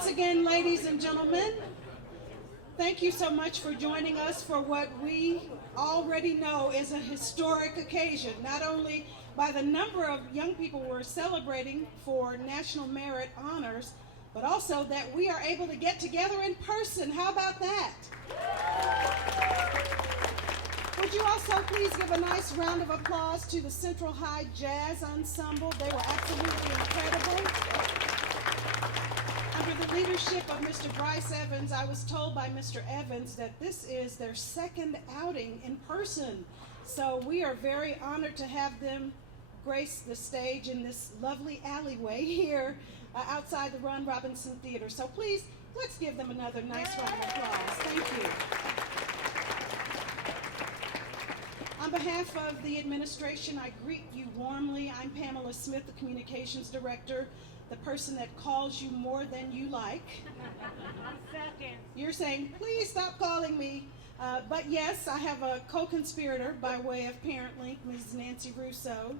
Once again, ladies and gentlemen, thank you so much for joining us for what we already know is a historic occasion, not only by the number of young people we're celebrating for National Merit Honors, but also that we are able to get together in person. How about that? Would you also please give a nice round of applause to the Central High Jazz Ensemble? They were absolutely incredible. Under the leadership of Mr. Bryce Evans, I was told by Mr. Evans that this is their second outing in person. So we are very honored to have them grace the stage in this lovely alleyway here outside the Ron Robinson Theater. So please, let's give them another nice round of applause. Thank you. On behalf of the administration, I greet you warmly. I'm Pam Smith, the Communications Director, the person that calls you more than you like. Second. You're saying, please stop calling me. But yes, I have a co-conspirator by way of ParentLink, Ms. Nancy Russo.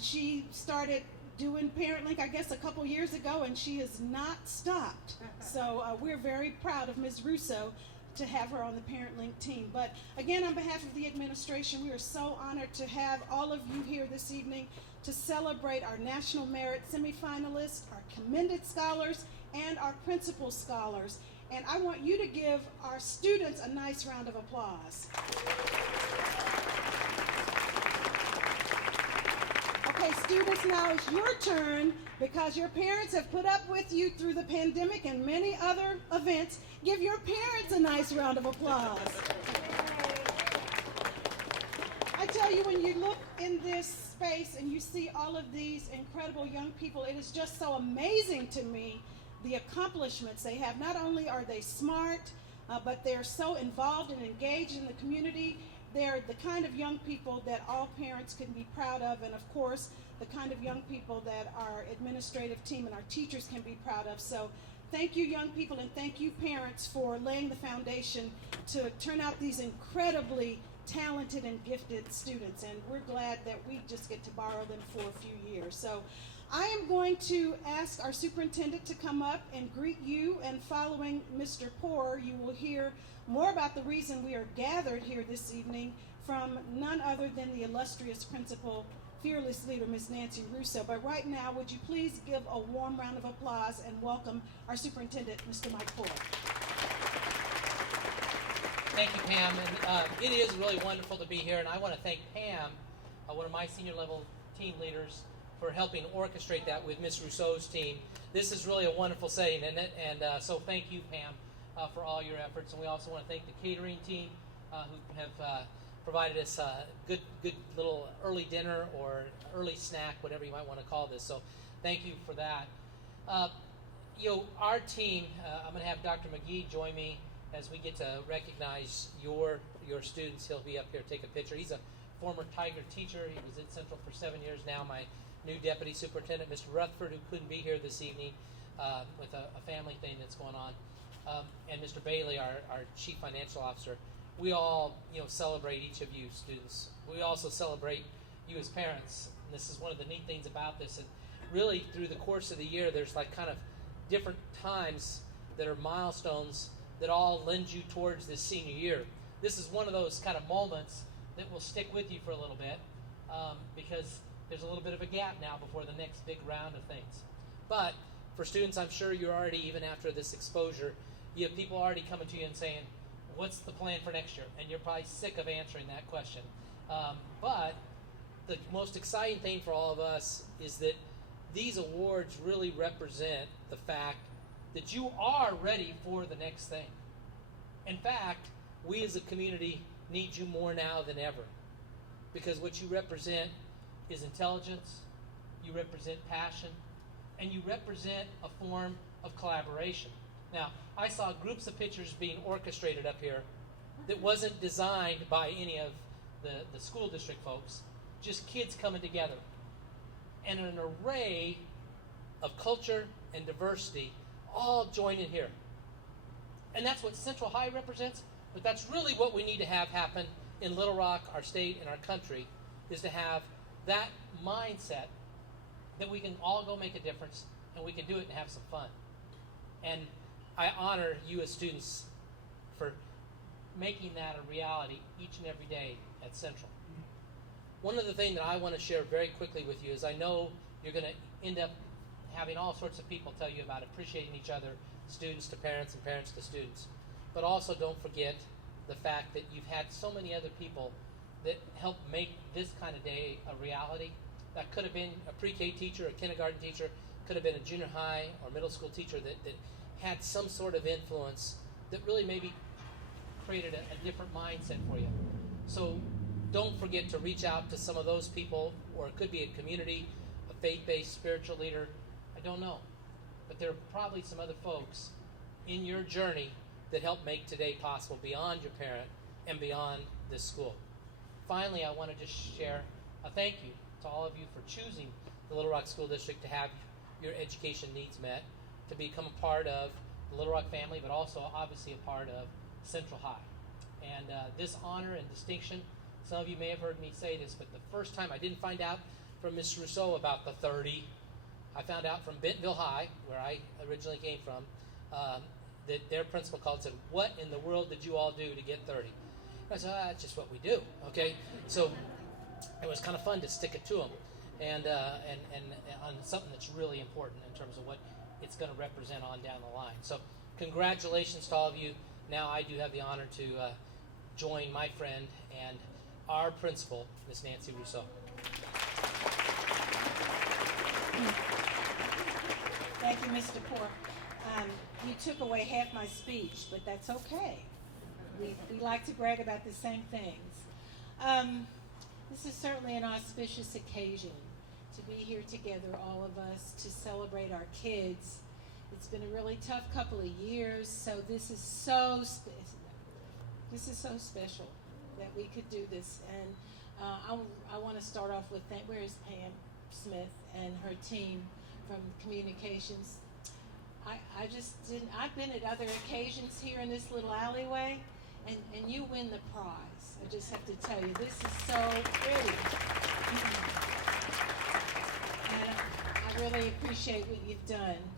She started doing ParentLink, I guess, a couple years ago, and she has not stopped. So we're very proud of Ms. Russo to have her on the ParentLink team. But again, on behalf of the administration, we are so honored to have all of you here this evening to celebrate our National Merit semifinalists, our commended scholars, and our principal scholars. And I want you to give our students a nice round of applause. Okay, students, now it's your turn because your parents have put up with you through the pandemic and many other events. Give your parents a nice round of applause. I tell you, when you look in this space and you see all of these incredible young people, it is just so amazing to me the accomplishments they have. Not only are they smart, but they're so involved and engaged in the community. They're the kind of young people that all parents can be proud of, and of course, the kind of young people that our administrative team and our teachers can be proud of. So thank you, young people, and thank you, parents, for laying the foundation to turn out these incredibly talented and gifted students, and we're glad that we just get to borrow them for a few years. So I am going to ask our superintendent to come up and greet you, and following Mr. Poor, you will hear more about the reason we are gathered here this evening from none other than the illustrious principal, fearless leader, Ms. Nancy Russo. But right now, would you please give a warm round of applause and welcome our superintendent, Mr. Mike Poor. Thank you, Pam. And it is really wonderful to be here, and I want to thank Pam, one of my senior level team leaders, for helping orchestrate that with Ms. Rousseau's team. This is really a wonderful setting, and so thank you, Pam, for all your efforts. And we also want to thank the catering team who have provided us a good little early dinner or early snack, whatever you might want to call this. So thank you for that. Our team, I'm going to have Dr. McGee join me as we get to recognize your students. He'll be up here to take a picture. He's a former Tiger teacher. He was at Central for 7 years now. My new deputy superintendent, Mr. Rutherford, who couldn't be here this evening with a family thing that's going on, and Mr. Bailey, our chief financial officer. We all celebrate each of you students. We also celebrate you as parents. And this is one of the neat things about this. And really, through the course of the year, there's like kind of different times that are milestones that all lend you towards this senior year. This is one of those kind of moments that will stick with you for a little bit because there's a little bit of a gap now before the next big round of things. But for students, I'm sure you're already, even after this exposure, you have people already coming to you and saying, what's the plan for next year? And you're probably sick of answering that question. But the most exciting thing for all of us is that these awards really represent the fact that you are ready for the next thing. In fact, we as a community need you more now than ever, because what you represent is intelligence, you represent passion, and you represent a form of collaboration. Now, I saw groups of pictures being orchestrated up here that wasn't designed by any of the school district folks, just kids coming together. And an array of culture and diversity all joining here. And that's what Central High represents, but that's really what we need to have happen in Little Rock, our state, and our country, is to have that mindset that we can all go make a difference, and we can do it and have some fun. And I honor you as students for making that a reality each and every day at Central. One other thing that I want to share very quickly with you is I know you're going to end up having all sorts of people tell you about appreciating each other, students to parents and parents to students. But also don't forget the fact that you've had so many other people that help make this kind of day a reality. That could have been a pre-K teacher, a kindergarten teacher, could have been a junior high or middle school teacher that had some sort of influence that really maybe created a different mindset for you. So don't forget to reach out to some of those people, or it could be a community, a faith-based spiritual leader. I don't know. But there are probably some other folks in your journey that help make today possible beyond your parent and beyond this school. Finally, I want to just share a thank you to all of you for choosing the Little Rock School District to have your education needs met, to become a part of the Little Rock family, but also obviously a part of Central High. And this honor and distinction, some of you may have heard me say this, but the first time I didn't find out from Ms. Russo about the 30, I found out from Bentonville High, where I originally came from, that their principal called and said, "What in the world did you all do to get 30?" I said, "That's just what we do." Okay, so it was kind of fun to stick it to them, and on something that's really important in terms of what it's going to represent on down the line. So congratulations to all of you. Now I do have the honor to join my friend and our principal, Miss Nancy Russo. Thank you, Mr. Poor. You took away half my speech, but that's okay. We like to brag about the same things. This is certainly an auspicious occasion to be here together, all of us, to celebrate our kids. It's been a really tough couple of years, so this is so special that we could do this. And I want to start off with where is Pam Smith and her team from communications. I just didn't. I've been at other occasions here in this little alleyway, and you win the prize. I just have to tell you, this is so pretty. And I really appreciate what you've done.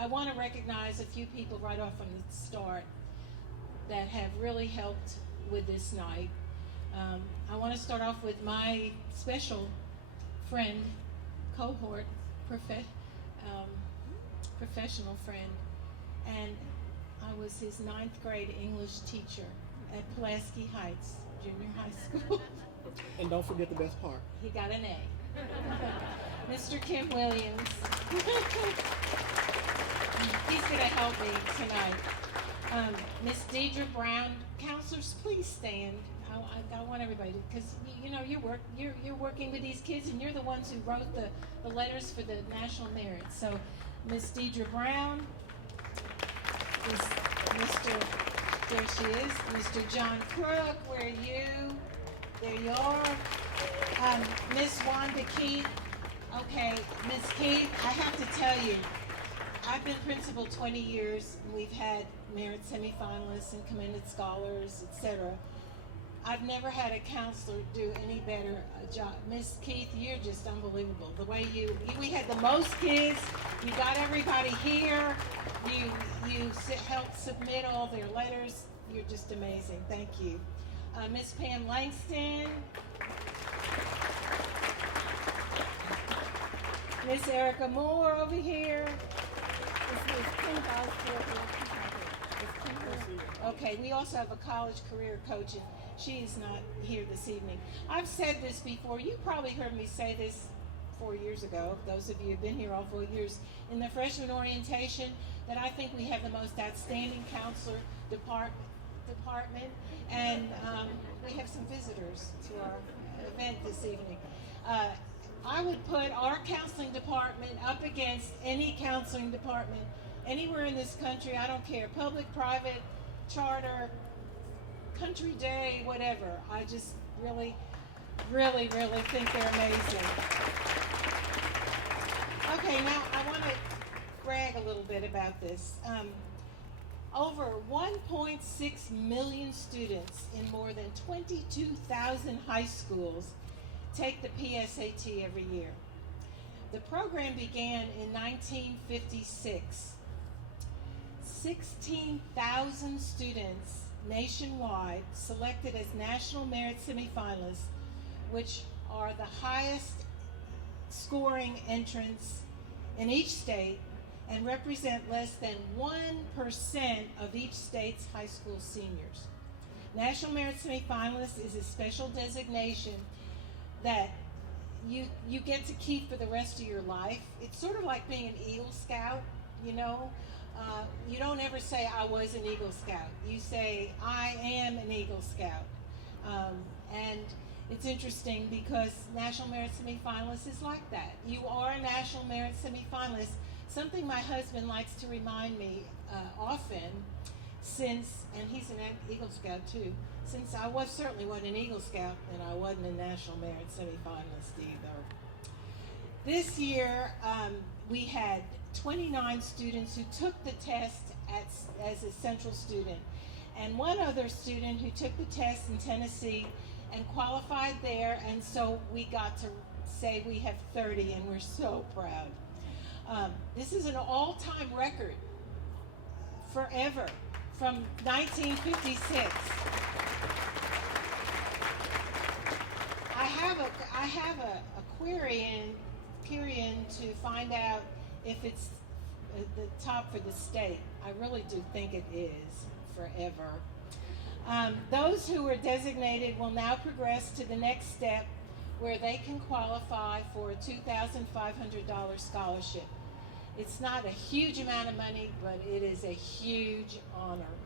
I want to recognize a few people right off from the start that have really helped with this night. I want to start off with my special friend, cohort, professional friend, and I was his 9th grade English teacher at Pulaski Heights Junior High School. And don't forget the best part. He got an A. Mr. Kim Williams. He's going to help me tonight. Miss Deidre Brown. Counselors, please stand. I want everybody to, because you know you're working with these kids, and you're the ones who wrote the letters for the national merit. So, Miss Deidre Brown, there she is. Mr. John Crook, where are you? There you are. Miss Wanda Keith. Okay, Miss Keith, I have to tell you, I've been principal 20 years, and we've had merit semifinalists and commended scholars, etc. I've never had a counselor do any better a job. Miss Keith, you're just unbelievable. The way we had the most kids, you got everybody here, you helped submit all their letters. You're just amazing. Thank you. Miss Pam Langston. Miss Erica Moore over here. Okay, we also have a college career coach, and she's not here this evening. I've said this before. You probably heard me say this 4 years ago, those of you who've been here all 4 years, in the freshman orientation, that I think we have the most outstanding counselor department, and we have some visitors to our event this evening. I would put our counseling department up against any counseling department anywhere in this country. I don't care, public, private, charter, country day, whatever. I just really, really, really think they're amazing. Okay, now I want to brag a little bit about this. Over 1.6 million students in more than 22,000 high schools take the PSAT every year. The program began in 1956. 16,000 students nationwide selected as National Merit Semifinalists, which are the highest scoring entrants in each state and represent less than 1% of each state's high school seniors. National Merit Semifinalist is a special designation that you get to keep for the rest of your life. It's sort of like being an Eagle Scout, you know. You don't ever say, I was an Eagle Scout. You say, I am an Eagle Scout. And it's interesting because National Merit Semifinalist is like that. You are a National Merit Semifinalist, something my husband likes to remind me often since, and he's an Eagle Scout too, since I certainly wasn't an Eagle Scout and I wasn't a National Merit Semifinalist either. This year, we had 29 students who took the test as a Central student, and one other student who took the test in Tennessee and qualified there, and so we got to say we have 30, and we're so proud. This is an all-time record, forever, from 1956. I have a query in to find out if it's the top for the state. I really do think it is forever. Those who are designated will now progress to the next step where they can qualify for a $2,500 scholarship. It's not a huge amount of money, but it is a huge honor.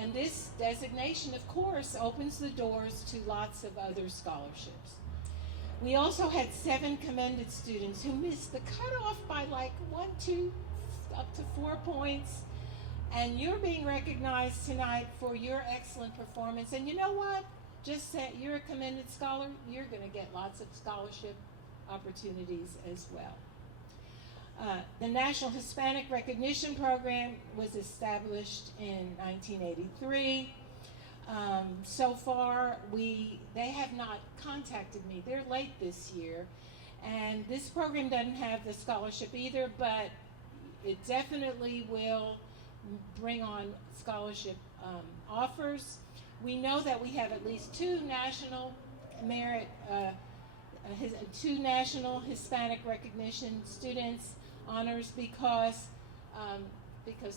And this designation, of course, opens the doors to lots of other scholarships. We also had 7 commended students who missed the cutoff by like 1, 2, up to 4 points. And you're being recognized tonight for your excellent performance. And you know what? Just that you're a commended scholar, you're going to get lots of scholarship opportunities as well. The National Hispanic Recognition Program was established in 1983. So far, they have not contacted me. They're late this year. And this program doesn't have the scholarship either, but it definitely will bring on scholarship offers. We know that we have at least 2 national merit, 2 national Hispanic recognition students honors because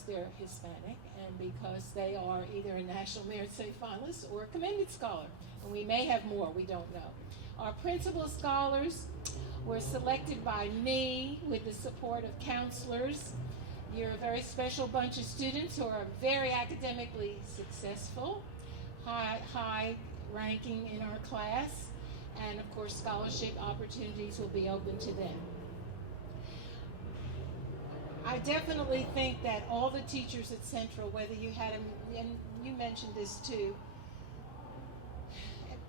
they're Hispanic and because they are either a National Merit Semifinalist or a commended scholar. And we may have more, we don't know. Our principal scholars were selected by me with the support of counselors. You're a very special bunch of students who are very academically successful, high ranking in our class, and of course scholarship opportunities will be open to them. I definitely think that all the teachers at Central, whether you had them, and you mentioned this too,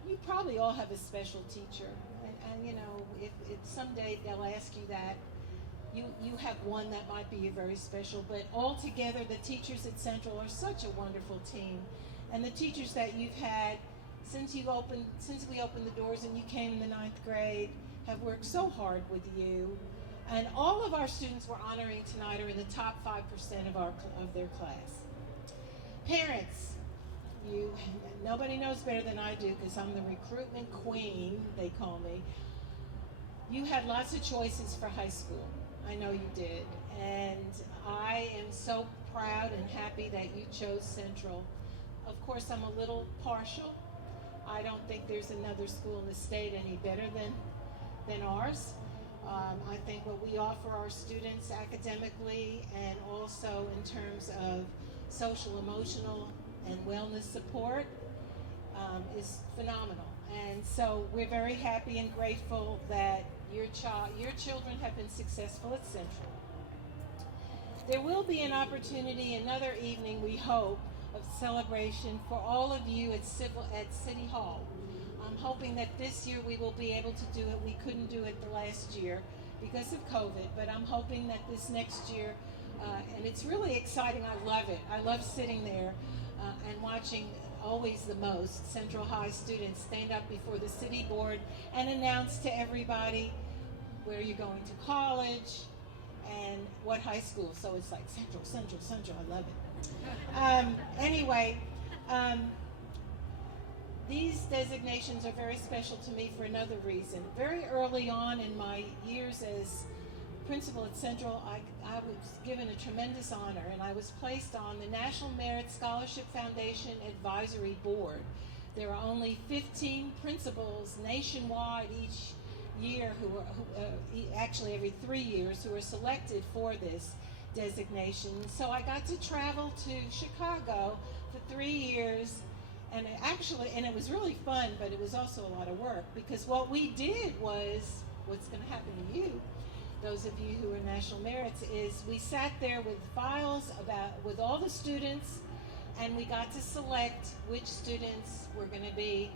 you probably all have a special teacher, and you know, if someday they'll ask you that, you have one that might be very special, but altogether the teachers at Central are such a wonderful team, and the teachers that you've had since we opened the doors and you came in the 9th grade have worked so hard with you. And all of our students we're honoring tonight are in the top 5% of their class. Parents, nobody knows better than I do because I'm the recruitment queen, they call me. You had lots of choices for high school. I know you did. And I am so proud and happy that you chose Central. Of course, I'm a little partial. I don't think there's another school in the state any better than ours. I think what we offer our students academically and also in terms of social, emotional, and wellness support is phenomenal. And so we're very happy and grateful that your children have been successful at Central. There will be an opportunity, another evening, we hope, of celebration for all of you at City Hall. I'm hoping that this year we will be able to do it. We couldn't do it the last year because of COVID, but I'm hoping that this next year, and it's really exciting. I love it. I love sitting there and watching always the most Central High students stand up before the city board and announce to everybody where you're going to college, and what high school. So it's like Central. I love it. Anyway, these designations are very special to me for another reason. Very early on in my years as principal at Central, I was given a tremendous honor, and I was placed on the National Merit Scholarship Foundation Advisory Board. There are only 15 principals nationwide each year actually every 3 years, who are selected for this designation. So I got to travel to Chicago for 3 years, and it was really fun, but it was also a lot of work, because what we did was, what's going to happen to you, those of you who are National Merits, is we sat there with files with all the students, and we got to select which students were going to be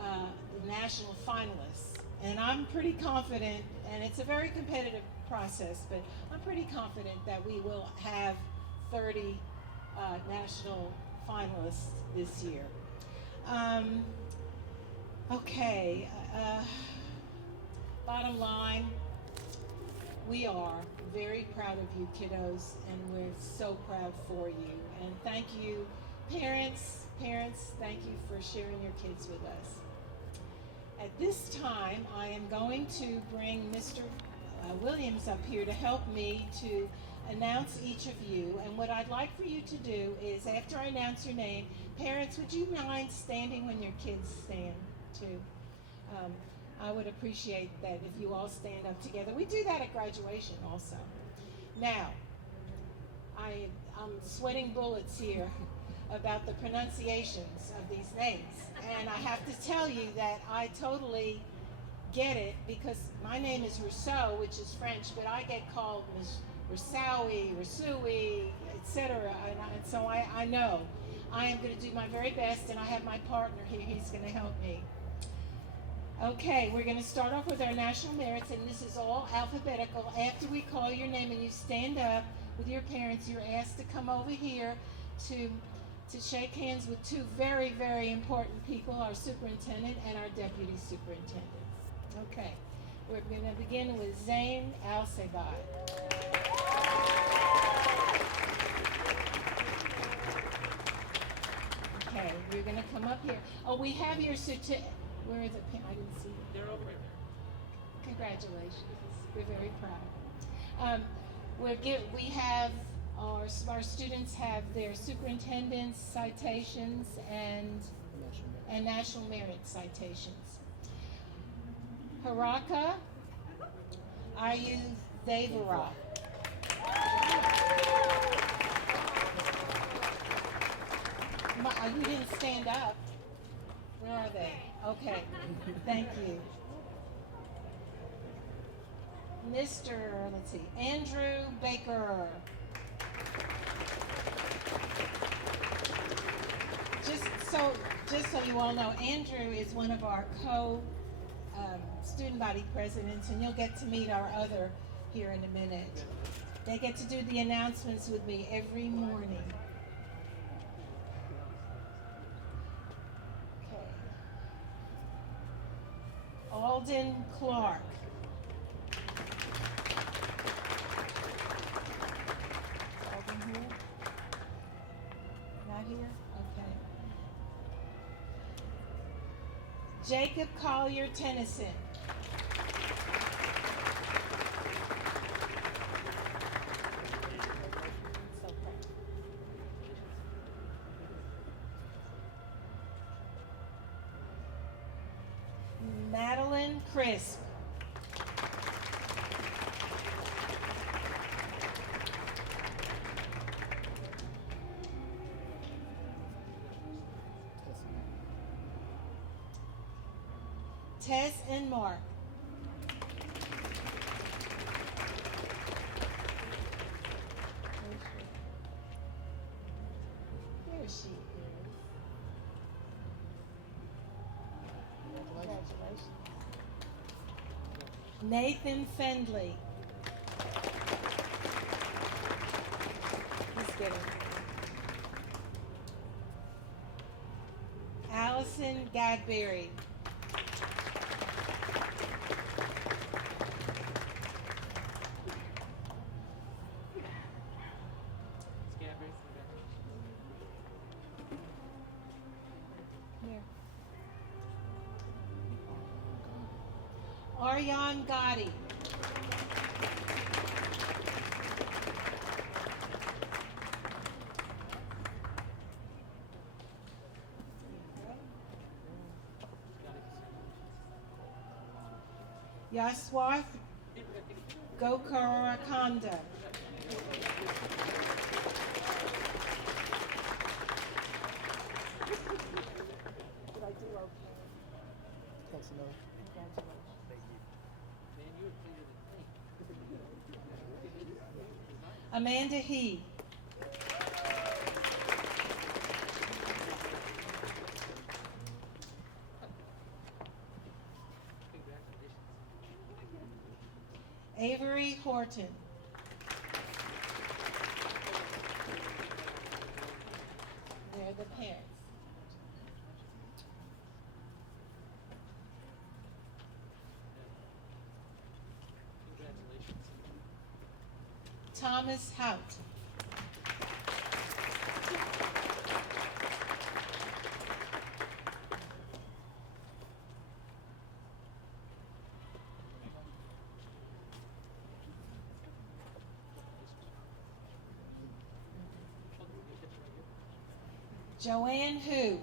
the national finalists. And I'm pretty confident, and it's a very competitive process, but I'm pretty confident that we will have 30 national finalists this year. Bottom line, we are very proud of you, kiddos, and we're so proud for you. And thank you, parents, thank you for sharing your kids with us. At this time, I am going to bring Mr. Williams up here to help me to announce each of you. And what I'd like for you to do is, after I announce your name, parents, would you mind standing when your kids stand too? I would appreciate that if you all stand up together. We do that at graduation also. Now, I'm sweating bullets here about the pronunciations of these names. And I have to tell you that I totally get it, because my name is Russo, which is French, but I get called Ms. Roussoui, Russoui, etc. And so I know. I am going to do my very best, and I have my partner here. He's going to help me. Okay, we're going to start off with our national merits, and this is all alphabetical. After we call your name and you stand up with your parents, you're asked to come over here to shake hands with two very, very important people, our superintendent and our deputy superintendent. Okay, we're going to begin with Zain Al-Sabad. Okay, you're going to come up here. Oh, we have your certificate. Where is it? I didn't see it. They're over there. Congratulations. We're very proud. We have our students have their superintendent's citations and national merit citations. Haraka Ayudhavara. You didn't stand up. Where are they? Okay, thank you. Mr. Andrew Baker. Just so you all know, Andrew is one of our student body presidents, and you'll get to meet our other here in a minute. They get to do the announcements with me every morning. Okay. Alden Clark. Alden here? Not here? Okay. Jacob Collier Tennyson. Madeline Crisp. Tess and Mark. There she is. Congratulations. Nathan Fendley. He's getting it. Allison Gadberry. Aryan Gotti. Yaswath Gokarakanda. Close enough. Amanda He. Avery Horton. They're the parents. Thomas Hout. Joanne Hu.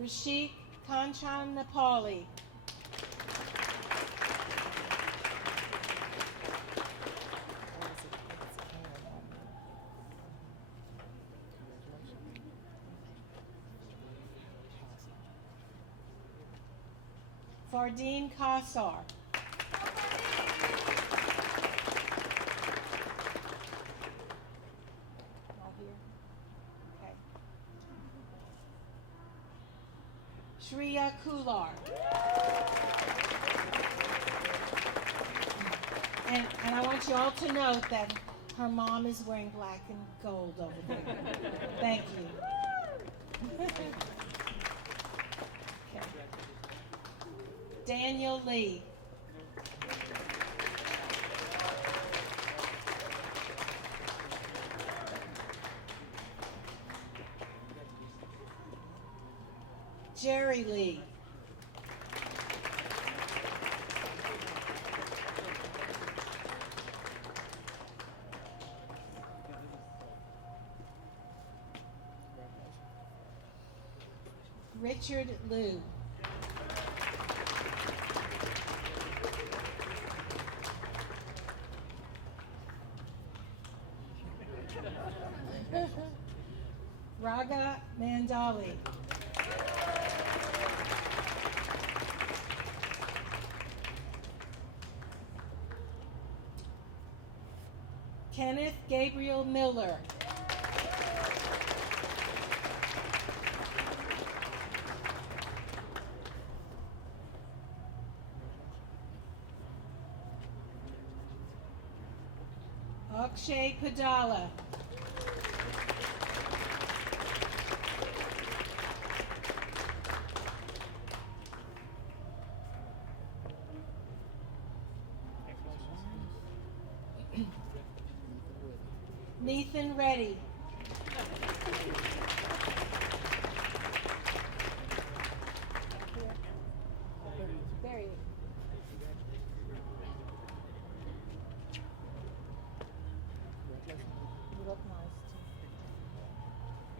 Rashik Kanchan Nepali. Fardeen Kassar. Not here? Okay. Shreya Kular. And I want you all to note that her mom is wearing black and gold over there. Thank you. Okay. Daniel Lee. Jerry Lee. Richard Liu. Raga Mandali. Kenneth Gabriel Miller. Akshay Padala. Nathan Reddy. There he is. You look nice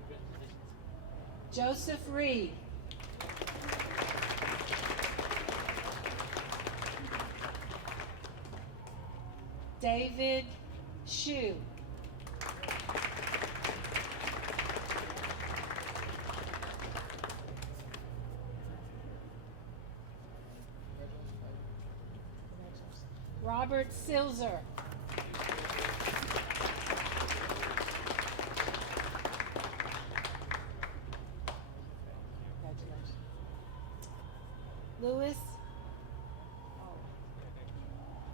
too. Joseph Reed. David Shu. Robert Silzer.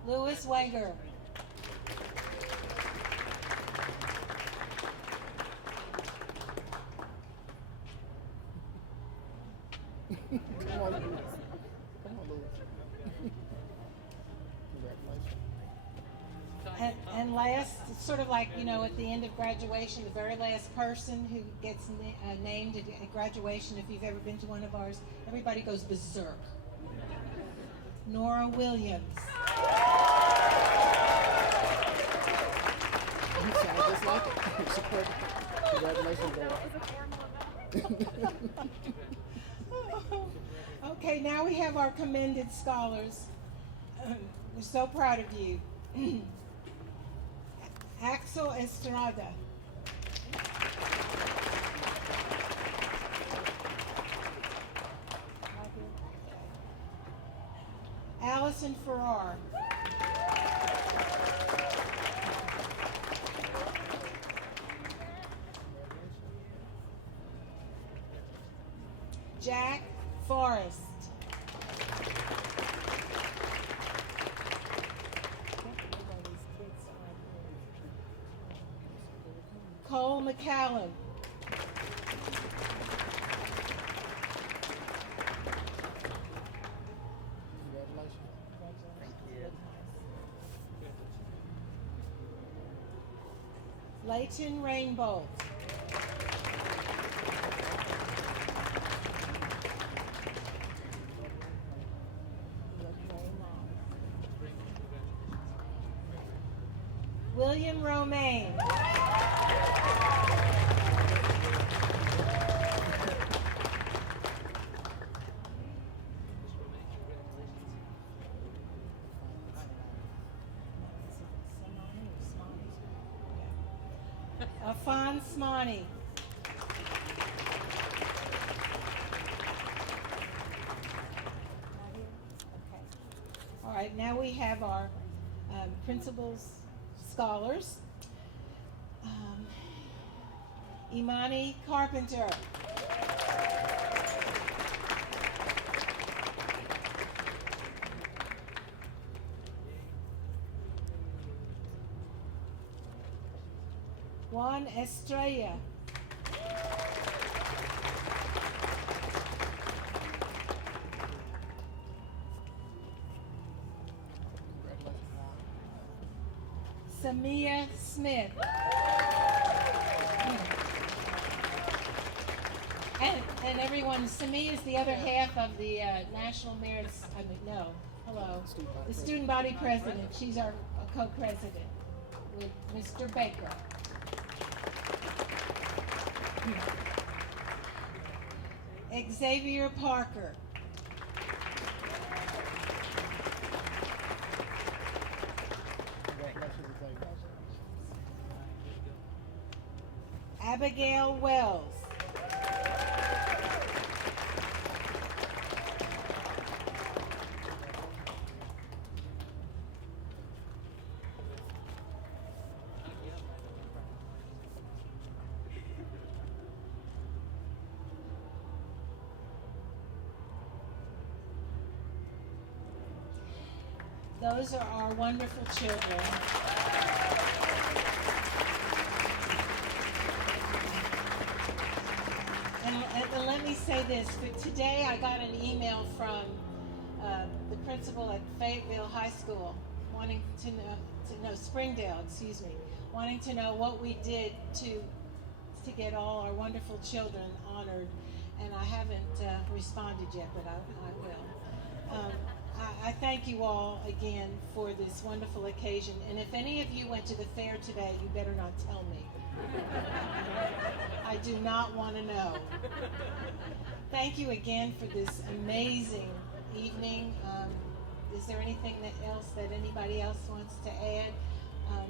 Louis Wenger. Come on, Louis. Come on, Louis. Congratulations. And last, it's sort of like, at the end of graduation, the very last person who gets named at graduation, if you've ever been to one of ours, everybody goes berserk. Nora Williams. I just like it. Support. Congratulations, Dad. Okay, now we have our commended scholars. We're so proud of you. Axel Estrada. Allison Farrar. Jack Forrest. Cole McCallum. Leighton Rainbow. William Romaine. Afan Smani. All right, now we have our principals, scholars. Imani Carpenter. Juan Estrella. Samia Smith. And everyone, Samia is the other half of the National Merits, the Student Body President. She's our co-president with Mr. Baker. Xavier Parker. Abigail Wells. Those are our wonderful children. And let me say this. Today I got an email from the principal at Fayetteville High School wanting to know Springdale, wanting to know what we did to get all our wonderful children honored. And I haven't responded yet, but I will. I thank you all again for this wonderful occasion. And if any of you went to the fair today, you better not tell me. I do not want to know. Thank you again for this amazing evening. Is there anything else that anybody else wants to add?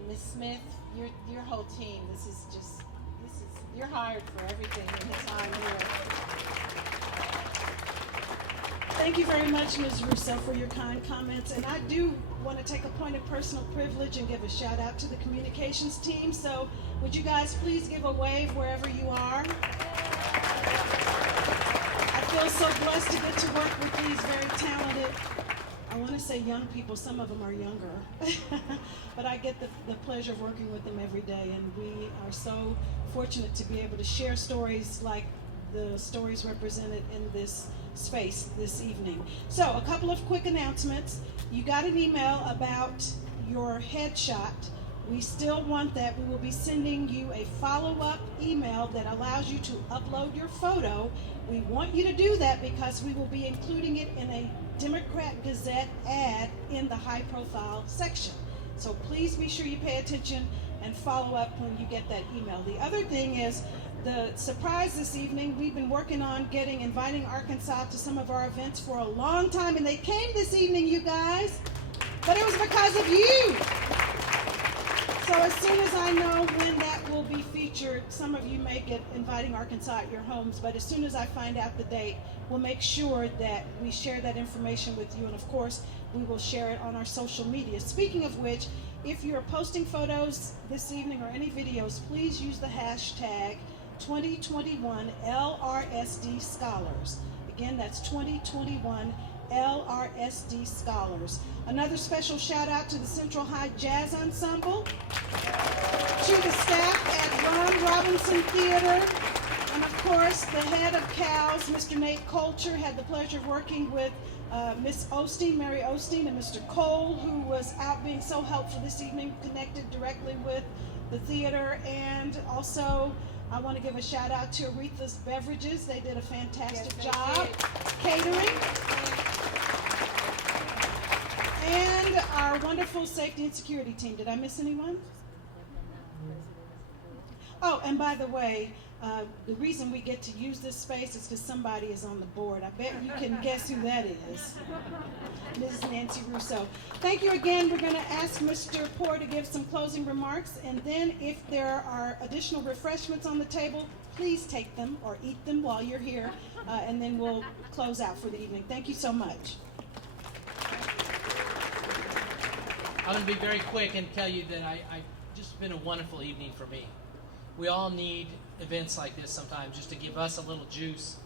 Ms. Smith, your whole team, you're hired for everything in the time here. Thank you very much, Ms. Russo, for your kind comments. And I do want to take a point of personal privilege and give a shout out to the communications team. So would you guys please give a wave wherever you are? I feel so blessed to get to work with these very talented, I want to say young people, some of them are younger, but I get the pleasure of working with them every day, and we are so fortunate to be able to share stories like the stories represented in this space this evening. So a couple of quick announcements. You got an email about your headshot We still want that. We will be sending you a follow-up email that allows you to upload your photo. We want you to do that because we will be including it in a Democrat Gazette ad in the high-profile section. So please be sure you pay attention and follow up when you get that email. The other thing is the surprise this evening. We've been working on inviting Arkansas to some of our events for a long time, and they came this evening, you guys. But it was because of you. So as soon as I know when that will be featured, some of you may get inviting Arkansas at your homes, but as soon as I find out the date, we'll make sure that we share that information with you, and of course, we will share it on our social media. Speaking of which, if you're posting photos this evening or any videos, please use the hashtag 2021 LRSD Scholars. Again, that's 2021 LRSD Scholars. Another special shout out to the Central High Jazz Ensemble, to the staff at Ron Robinson Theater, and of course the head of CALS, Mr. Nate Colcher, had the pleasure of working with Miss Osteen, Mary Osteen, and Mr. Cole, who was out being so helpful this evening, connected directly with the theater. And also I want to give a shout out to Aretha's Beverages. They did a fantastic job catering. And our wonderful safety and security team. Did I miss anyone? Oh, and by the way, the reason we get to use this space is because somebody is on the board. I bet you can guess who that is. Mrs. Nancy Russo. Thank you again. We're going to ask Mr. Poore to give some closing remarks, and then if there are additional refreshments on the table, please take them or eat them while you're here, and then we'll close out for the evening. Thank you so much. I'm going to be very quick and tell you that I've just been a wonderful evening for me. We all need events like this sometimes just to give us a little juice,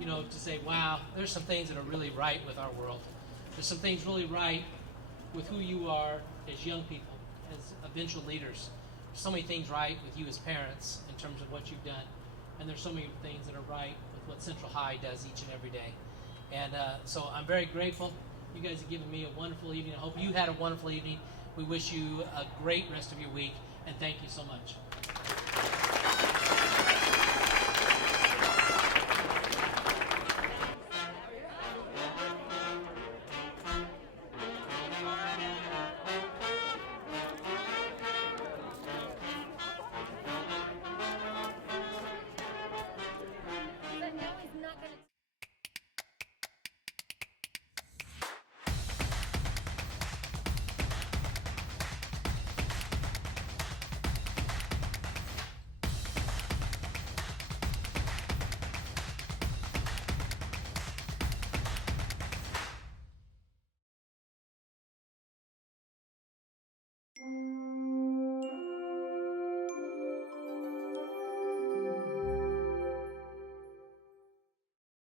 to say, wow, there's some things that are really right with our world. There's some things really right with who you are as young people, as eventual leaders. There's so many things right with you as parents in terms of what you've done. And there's so many things that are right with what Central High does each and every day. And so I'm very grateful. You guys have given me a wonderful evening. I hope you had a wonderful evening. We wish you a great rest of your week, and thank you so much.